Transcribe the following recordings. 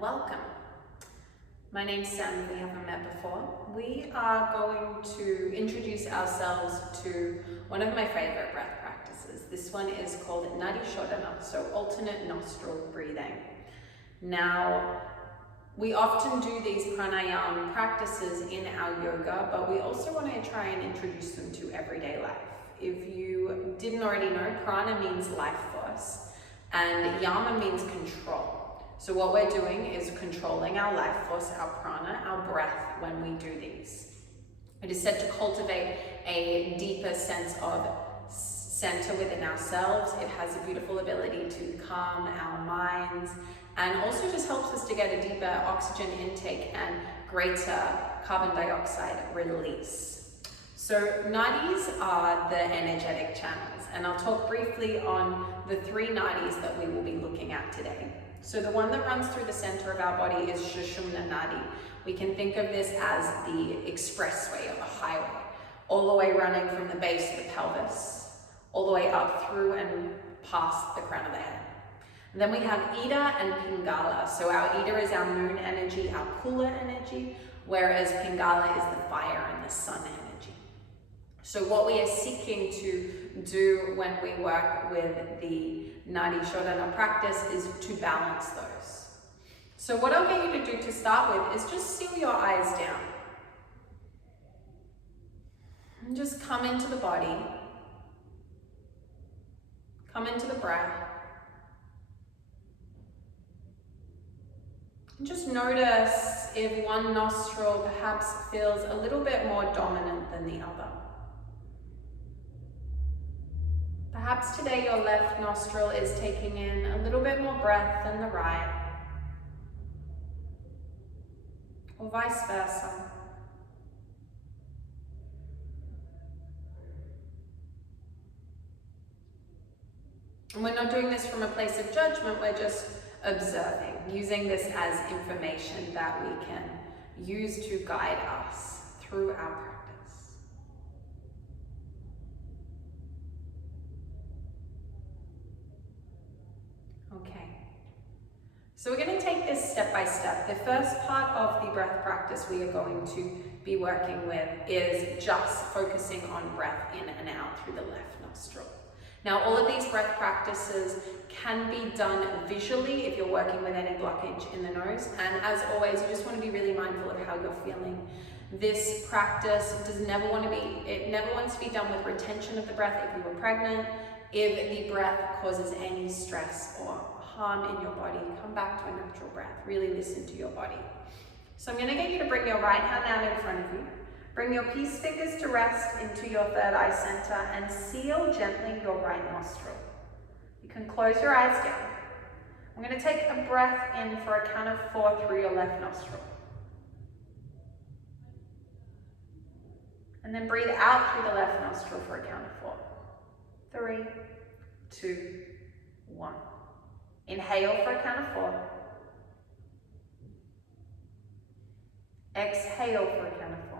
welcome. My name's Sam, if we haven't met before. We are going to introduce ourselves to one of my favorite breath practices. This one is called Nadi Shodana, so alternate nostril breathing. Now, we often do these pranayama practices in our yoga, but we also want to try and introduce them to everyday life. If you didn't already know, prana means life force, and yama means control. So what we're doing is controlling our life force, our prana, our breath when we do these. It is said to cultivate a deeper sense of center within ourselves. It has a beautiful ability to calm our minds and also just helps us to get a deeper oxygen intake and greater carbon dioxide release. So nadis are the energetic channels, and I'll talk briefly on the three nadis that we will be looking at today. So the one that runs through the center of our body is Sushumna Nadi. We can think of this as the expressway or the highway, all the way running from the base of the pelvis, all the way up through and past the crown of the head. And then we have Ida and Pingala. So our Ida is our moon energy, our cooler energy, whereas Pingala is the fire and the sun energy. So what we are seeking to do when we work with the Nadi Shodana practice is to balance those. So what I'll get you to do to start with is just seal your eyes down. And just come into the body. Come into the breath. And just notice if one nostril perhaps feels a little bit more dominant than the other. Perhaps today your left nostril is taking in a little bit more breath than the right, or vice versa. And we're not doing this from a place of judgment, we're just observing, using this as information that we can use to guide us through our practice. Okay, so we're going to take this step by step. The first part of the breath practice we are going to be working with is just focusing on breath in and out through the left nostril. Now, all of these breath practices can be done visually if you're working with any blockage in the nose. And as always, you just want to be really mindful of how you're feeling. This practice never wants to be done with retention of the breath if you were pregnant. If the breath causes any stress or harm in your body, come back to a natural breath. Really listen to your body. So I'm going to get you to bring your right hand out in front of you. Bring your peace fingers to rest into your third eye center and seal gently your right nostril. You can close your eyes down. I'm going to take a breath in for a count of 4 through your left nostril. And then breathe out through the left nostril for a count of 4. 3, 2, 1. Inhale for a count of 4. Exhale for a count of 4.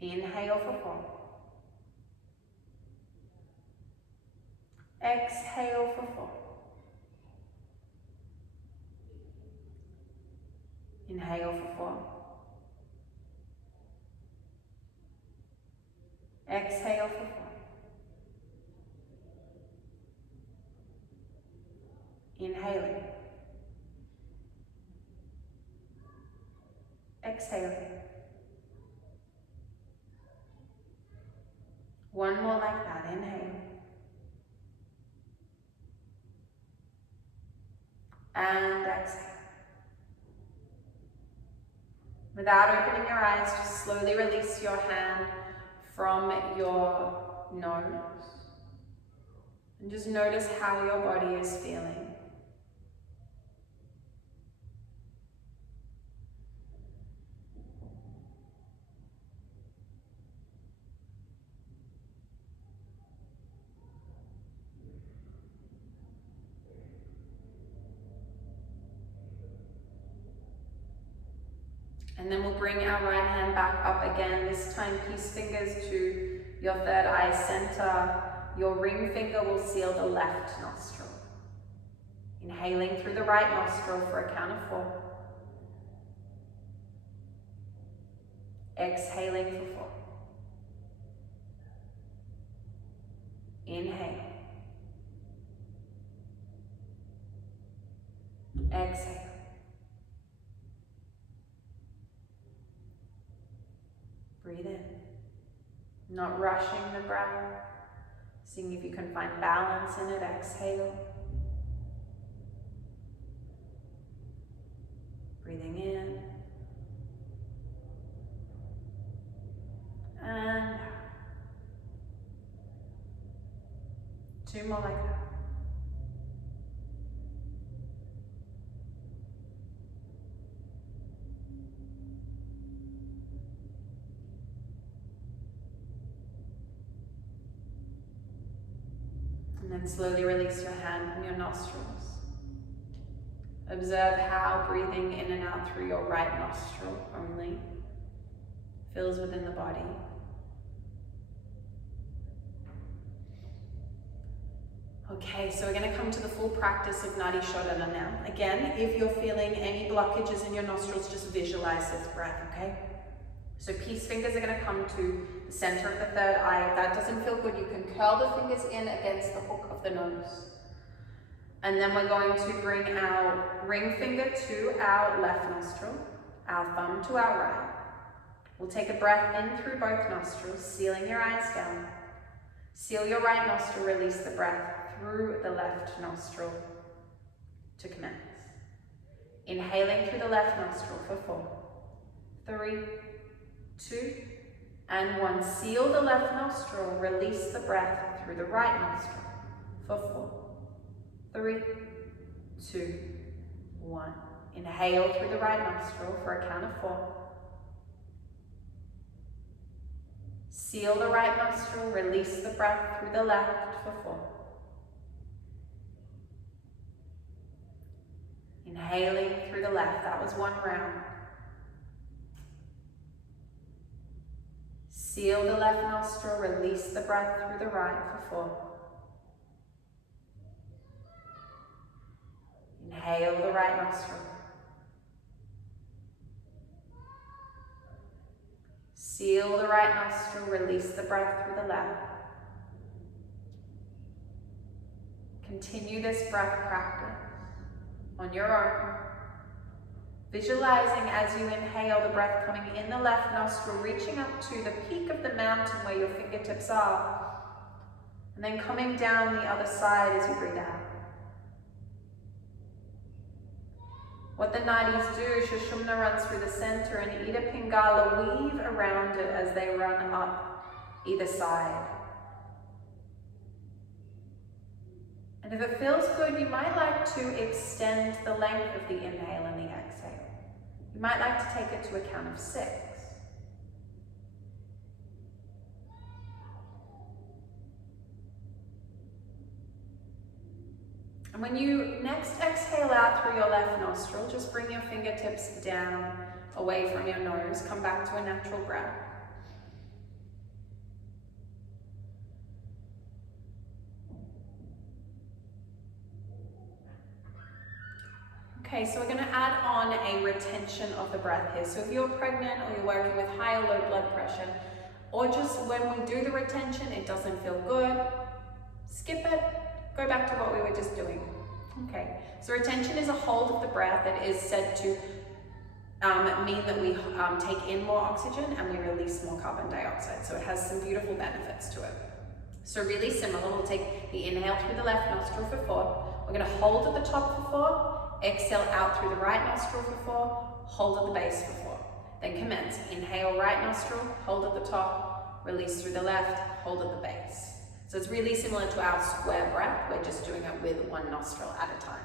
Inhale for 4. Exhale for 4. Inhale for 4. Exhale for 4. Inhaling. Exhaling. One more like that. Inhale. And exhale. Without opening your eyes, just slowly release your hand from your nose. And just notice how your body is feeling. And then we'll bring our right hand back up again, this time peace fingers to your third eye center. Your ring finger will seal the left nostril. Inhaling through the right nostril for a count of 4. Exhaling for 4. Inhale. Exhale. Breathe in. Not rushing the breath. Seeing if you can find balance in it. Exhale. Breathing in. And out. 2 more like that. And then slowly release your hand from your nostrils. Observe how breathing in and out through your right nostril only fills within the body. Okay, so we're going to come to the full practice of Nadi Shodana now. Again, if you're feeling any blockages in your nostrils, just visualize this breath, okay? So peace fingers are going to come to the center of the third eye. If that doesn't feel good, you can curl the fingers in against the hook of the nose. And then we're going to bring our ring finger to our left nostril, our thumb to our right. We'll take a breath in through both nostrils, sealing your eyes down. Seal your right nostril, release the breath through the left nostril to commence. Inhaling through the left nostril for 4, 3, 2, and 1. Seal the left nostril, release the breath through the right nostril for 4, 3, 2, 1. Inhale through the right nostril for a count of 4. Seal the right nostril, release the breath through the left for 4. Inhaling through the left, that was 1 round. Seal the left nostril, release the breath through the right for 4. Inhale the right nostril. Seal the right nostril, release the breath through the left. Continue this breath practice on your own. Visualizing as you inhale the breath coming in the left nostril, reaching up to the peak of the mountain where your fingertips are, and then coming down the other side as you breathe out. What the nadis do, Sushumna runs through the center and Ida Pingala weave around it as they run up either side. And if it feels good, you might like to extend the length of the inhale and the exhale. You might like to take it to a count of 6. And when you next exhale out through your left nostril, just bring your fingertips down away from your nose. Come back to a natural breath. Okay, so we're going to add on a retention of the breath here. So if you're pregnant or you're working with high or low blood pressure, or just when we do the retention, it doesn't feel good, skip it, go back to what we were just doing. Okay, so retention is a hold of the breath. It is said to mean that we take in more oxygen and we release more carbon dioxide. So it has some beautiful benefits to it. So really similar, we'll take the inhale through the left nostril for 4. We're going to hold at the top for 4, exhale out through the right nostril for 4, hold at the base for 4. Then commence. Inhale right nostril, hold at the top, release through the left, hold at the base. So it's really similar to our square breath. We're just doing it with 1 nostril at a time.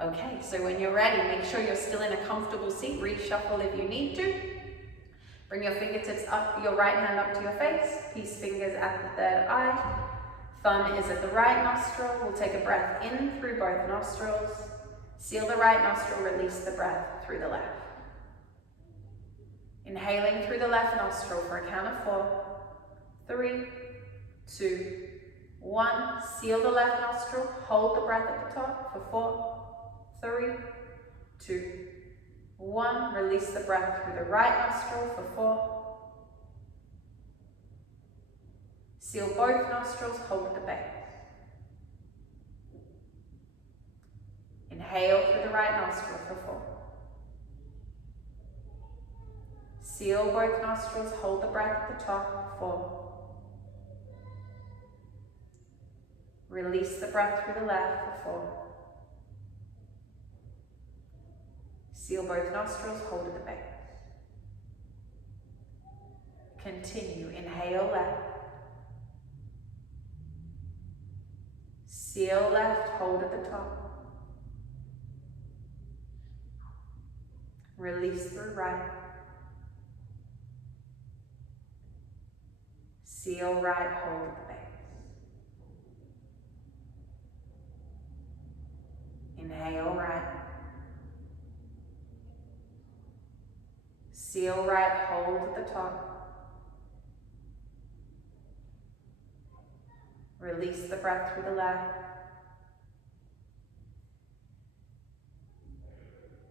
Okay, so when you're ready, make sure you're still in a comfortable seat. Reshuffle if you need to. Bring your fingertips up, your right hand up to your face. Peace fingers at the third eye. Thumb is at the right nostril. We'll take a breath in through both nostrils. Seal the right nostril, release the breath through the left. Inhaling through the left nostril for a count of 4, 3, 2, 1. Seal the left nostril, hold the breath at the top for 4, 3, 2, 1. Release the breath through the right nostril for 4. Seal both nostrils, hold at the base. Inhale through the right nostril for 4. Seal both nostrils, hold the breath at the top, 4. Release the breath through the left for 4. Seal both nostrils, hold at the base. Continue, inhale left. Seal left, hold at the top. Release through right. Seal right, hold at the base. Inhale right. Seal right, hold at the top. Release the breath through the left.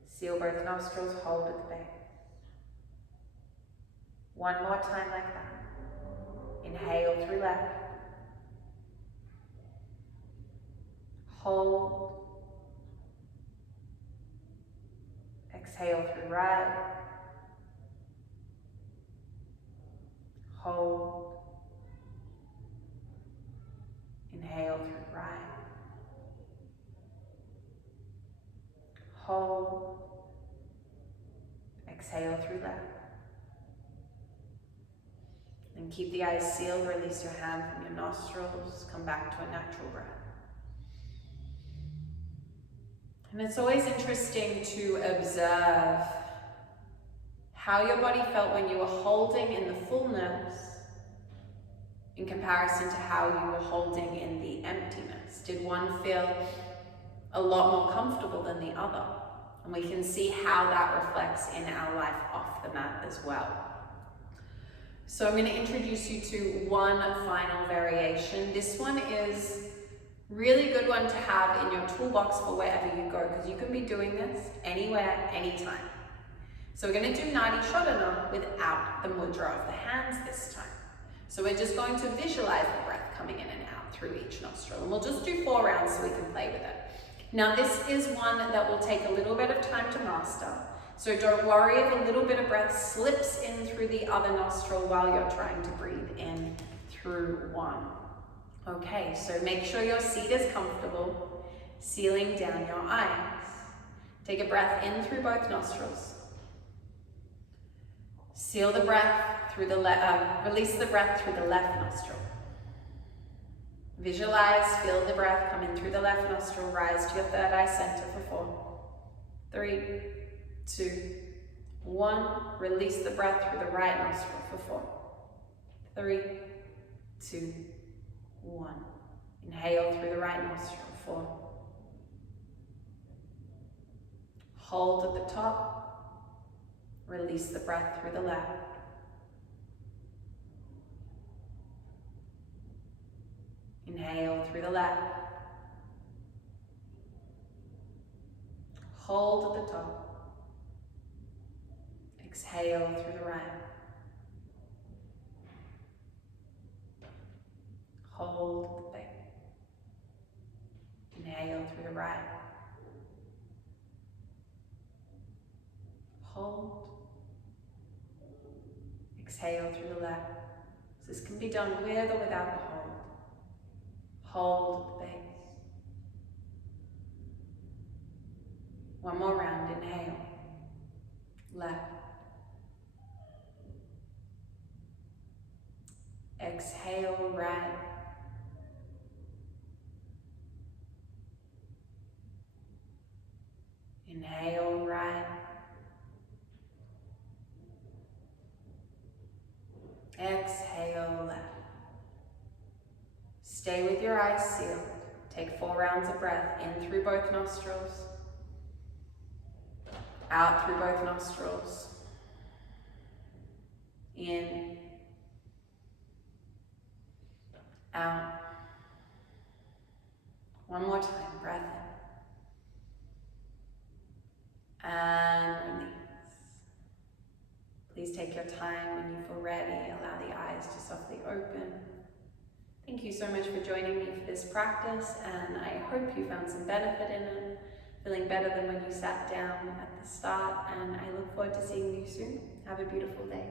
Seal both nostrils, hold at the base. One more time like that. Inhale through left. Hold. Exhale through right. Hold. Inhale through right. Hold. Exhale through left. And keep the eyes sealed. Release your hand from your nostrils. Come back to a natural breath. And it's always interesting to observe how your body felt when you were holding in the fullness in comparison to how you were holding in the emptiness. Did one feel a lot more comfortable than the other? And we can see how that reflects in our life off the mat as well. So I'm going to introduce you to one final variation. This one is really good one to have in your toolbox for wherever you go, because you can be doing this anywhere, anytime. So we're going to do Nadi Shodana without the mudra of the hands this time. So we're just going to visualize the breath coming in and out through each nostril. And we'll just do 4 rounds so we can play with it. Now this is one that will take a little bit of time to master. So don't worry if a little bit of breath slips in through the other nostril while you're trying to breathe in through one. Okay, so make sure your seat is comfortable, sealing down your eyes. Take a breath in through both nostrils. Seal the breath through the release the breath through the left nostril. Visualize, feel the breath come in through the left nostril, rise to your third eye center for 4, 3, 2, 1. Release the breath through the right nostril for 4, 3, 2, 1. Inhale through the right nostril, 4. Hold at the top. Release the breath through the left. Inhale through the left. Hold at the top. Exhale through the right. Hold at the base. Inhale through the right. Hold. Exhale through the left. So this can be done with or without the hold. Hold at the base. One more round, inhale. Left. Exhale, right. Inhale, right. Exhale, left. Stay with your eyes sealed. Take 4 rounds of breath in through both nostrils. Out through both nostrils. In. Out. One more time, breath in. And release. Please take your time. When you feel ready, allow the eyes to softly open. Thank you so much for joining me for this practice, and I hope you found some benefit in it, feeling better than when you sat down at the start, and I look forward to seeing you soon. Have a beautiful day.